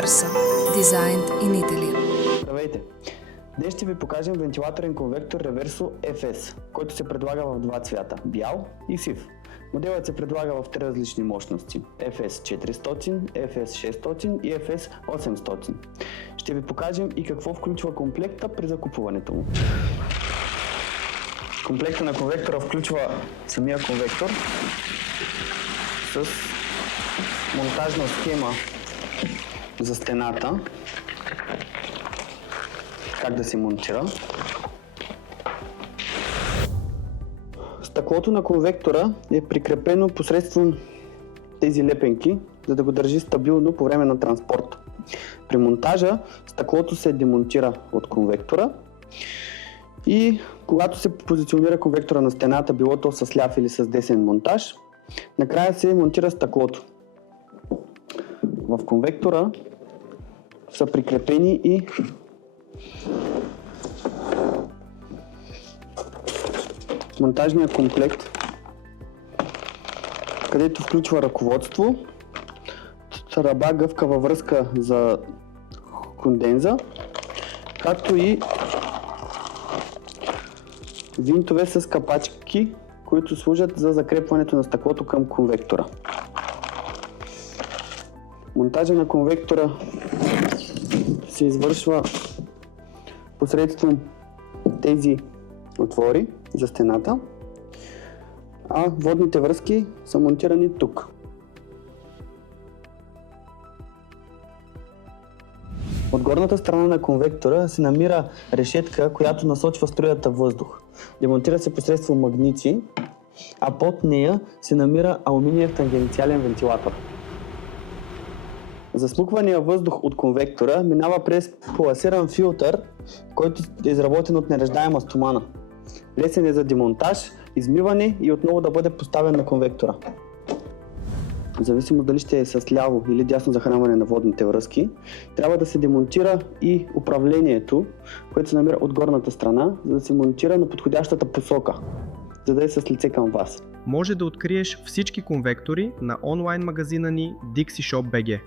Reverso. Designed in Italy. Здравейте! Днес ще ви покажем вентилаторен конвектор Reverso FS, който се предлага в два цвята – бял и сив. Моделът се предлага в три различни мощности – FS400, FS600 и FS800. Ще ви покажем и какво включва комплекта при закупуването му. Комплекта на конвектора включва самия конвектор с монтажна схема за стената, как да се монтира. Стъклото на конвектора е прикрепено посредством тези лепенки, за да го държи стабилно по време на транспорт. При монтажа стъклото се демонтира от конвектора и когато се позиционира конвектора на стената, било то с ляв или с десен монтаж, накрая се монтира стъклото. В конвектора са прикрепени и монтажния комплект, където включва ръководство, тръба, гъвкава връзка за конденза, както и винтове с капачки, които служат за закрепването на стъклото към конвектора. Монтажа на конвектора се извършва посредством тези отвори за стената, а водните връзки са монтирани тук. От горната страна на конвектора се намира решетка, която насочва струята въздух. Демонтира се посредством магнити, а под нея се намира алуминиев тангенциален вентилатор. Засмуквания въздух от конвектора минава през пласиран филтър, който е изработен от неръждаема стомана. Лесен е за демонтаж, измиване и отново да бъде поставен на конвектора. В зависимост дали ще е с ляво или дясно захранване на водните връзки, трябва да се демонтира и управлението, което се намира от горната страна, за да се монтира на подходящата посока, за да е с лице към вас. Може да откриеш всички конвектори на онлайн магазина ни DixiShop.bg.